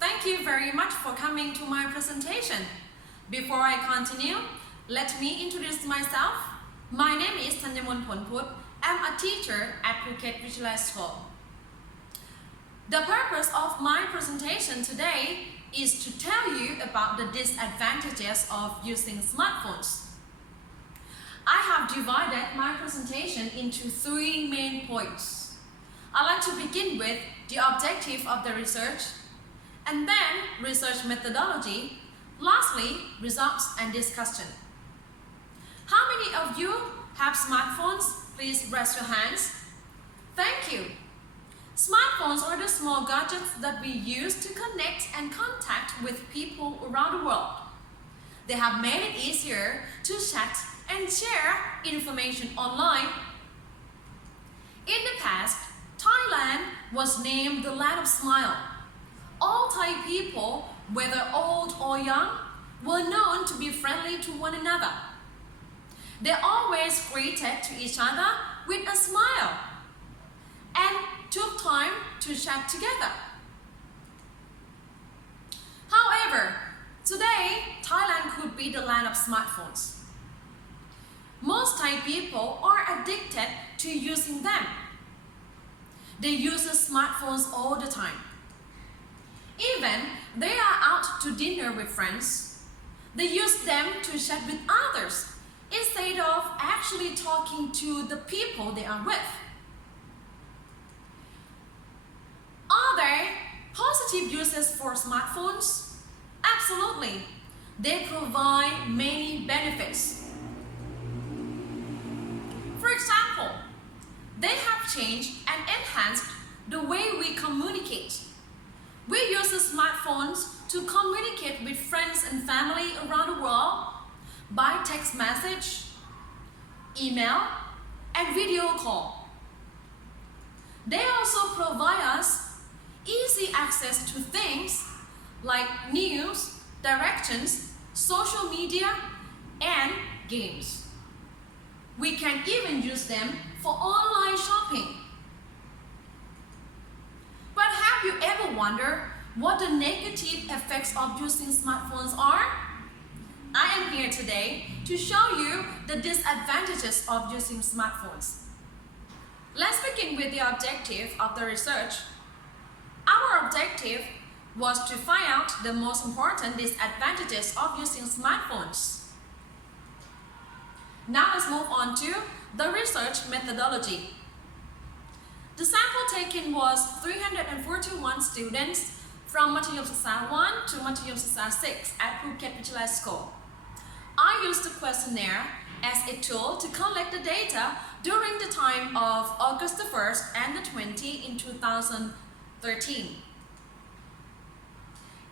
Thank you very much for coming to my presentation. Before I continue, let me introduce myself. My name is Thanyamun Phonput. I'm a teacher at Phuket Visualize School. The purpose of my presentation today is to tell you about the disadvantages of using smartphones. I have divided my presentation into three main points. I'd like to begin with the objective of the research, and then research methodology, lastly, results and discussion. How many of you have smartphones? Please raise your hands. Thank you. Smartphones are the small gadgets that we use to connect and contact with people around the world. They have made it easier to chat and share information online. In the past, Thailand was named the Land of Smile. All Thai people, whether old or young, were known to be friendly to one another. They always greeted to each other with a smile and took time to chat together. However, today, Thailand could be the land of smartphones. Most Thai people are addicted to using them. They use the smartphones all the time. Even they are out to dinner with friends, they use them to chat with others instead of actually talking to the people they are with. Are there positive uses for smartphones? Absolutely. They provide many benefits. For example, they have changed and enhanced the way we communicate. We use the smartphones to communicate with friends and family around the world by text message, email, and video call. They also provide us easy access to things like news, directions, social media, and games. We can even use them for online shopping. But have you ever wondered what the negative effects of using smartphones are? I am here today to show you the disadvantages of using smartphones. Let's begin with the objective of the research. Our objective was to find out the most important disadvantages of using smartphones. Now let's move on to the research methodology. The sample taken was 341 students from Mathayom Siksa 1 to Mathayom Siksa 6 at Phuket Visualize School. I used the questionnaire as a tool to collect the data during the time of August the 1st and the 20th in 2013.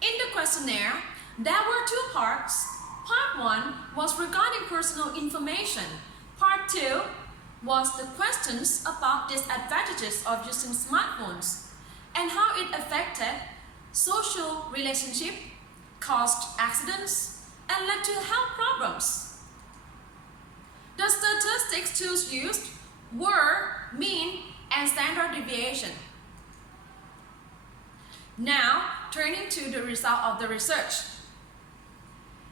In the questionnaire, there were two parts. Part 1 was regarding personal information. Part 2 was the questions about disadvantages of using smartphones and how it affected social relationship, caused accidents, and led to health problems. The statistics tools used were mean and standard deviation. Now, turning to the result of the research.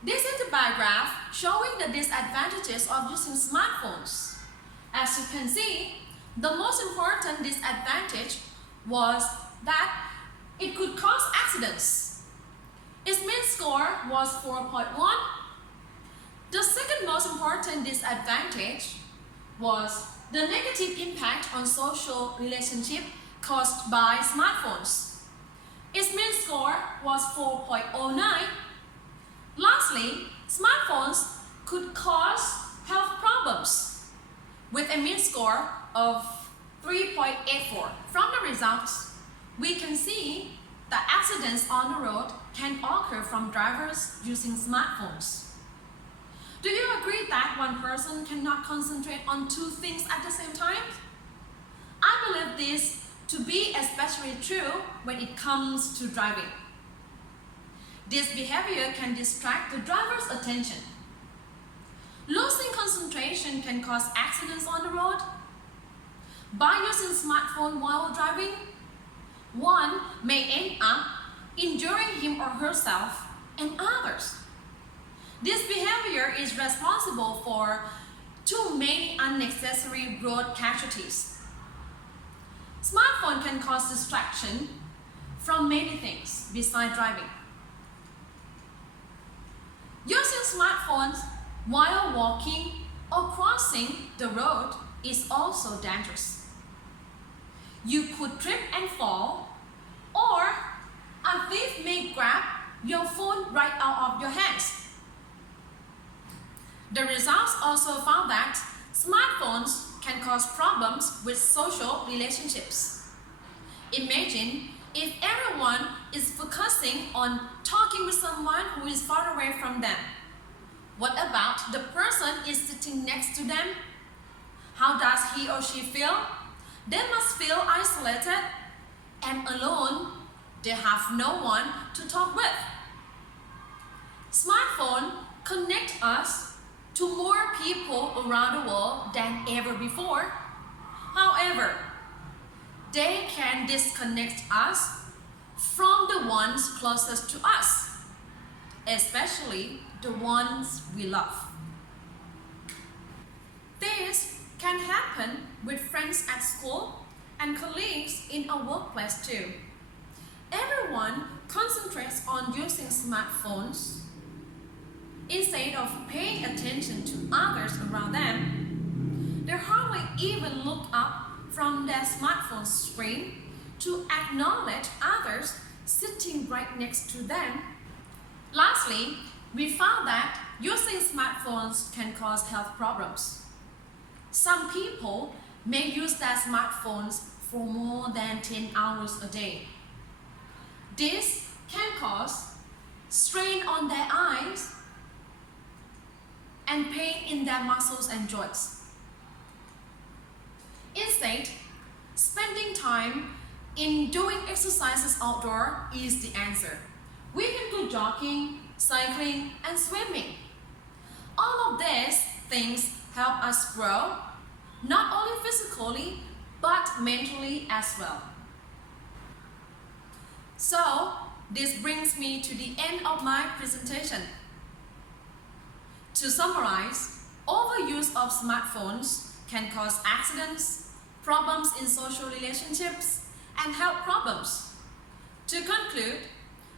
This is the bar graph showing the disadvantages of using smartphones. As you can see, the most important disadvantage was that it could cause accidents. Its mean score was 4.1. The second most important disadvantage was the negative impact on social relationship caused by smartphones. Its mean score was 4.09. Lastly, smartphones could cause health problems with a mean score of 3.84. From the results, we can see that accidents on the road can occur from drivers using smartphones. Do you agree that one person cannot concentrate on two things at the same time? I believe this to be especially true when it comes to driving. This behavior can distract the driver's attention. Losing concentration can cause accidents on the road. By using smartphone while driving, one may end up injuring him or herself and others. This behavior is responsible for too many unnecessary road casualties. Smartphone can cause distraction from many things besides driving. Using smartphones while walking or crossing the road is also dangerous. You could trip and fall, or a thief may grab your phone right out of your hands. The results also found that smartphones can cause problems with social relationships. Imagine if everyone is focusing on talking with someone who is far away from them. What about the person is sitting next to them? How does he or she feel? They must feel isolated and alone. They have no one to talk with. Smartphones connect us to more people around the world than ever before. However, they can disconnect us from the ones closest to us, especially the ones we love. This can happen with friends at school and colleagues in a workplace too. Everyone concentrates on using smartphones instead of paying attention to others around them. They hardly even look up from their smartphone screen to acknowledge others sitting right next to them. Lastly, we found that using smartphones can cause health problems. Some people may use their smartphones for more than 10 hours a day. This can cause strain on their eyes and pain in their muscles and joints. Instead, spending time in doing exercises outdoor is the answer. We can go jogging, cycling, and swimming. All of these things help us grow, not only physically, but mentally as well. So, this brings me to the end of my presentation. To summarize, overuse of smartphones can cause accidents, problems in social relationships, and health problems. To conclude,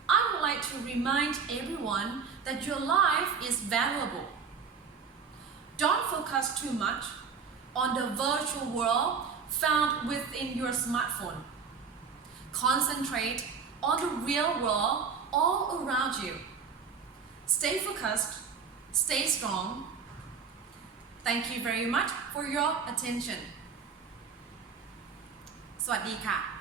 I would like to remind everyone that your life is valuable. Don't focus too much on the virtual world found within your smartphone. Concentrate on the real world all around you. Stay focused, stay strong. Thank you very much for your attention. สวัสดีค่ะ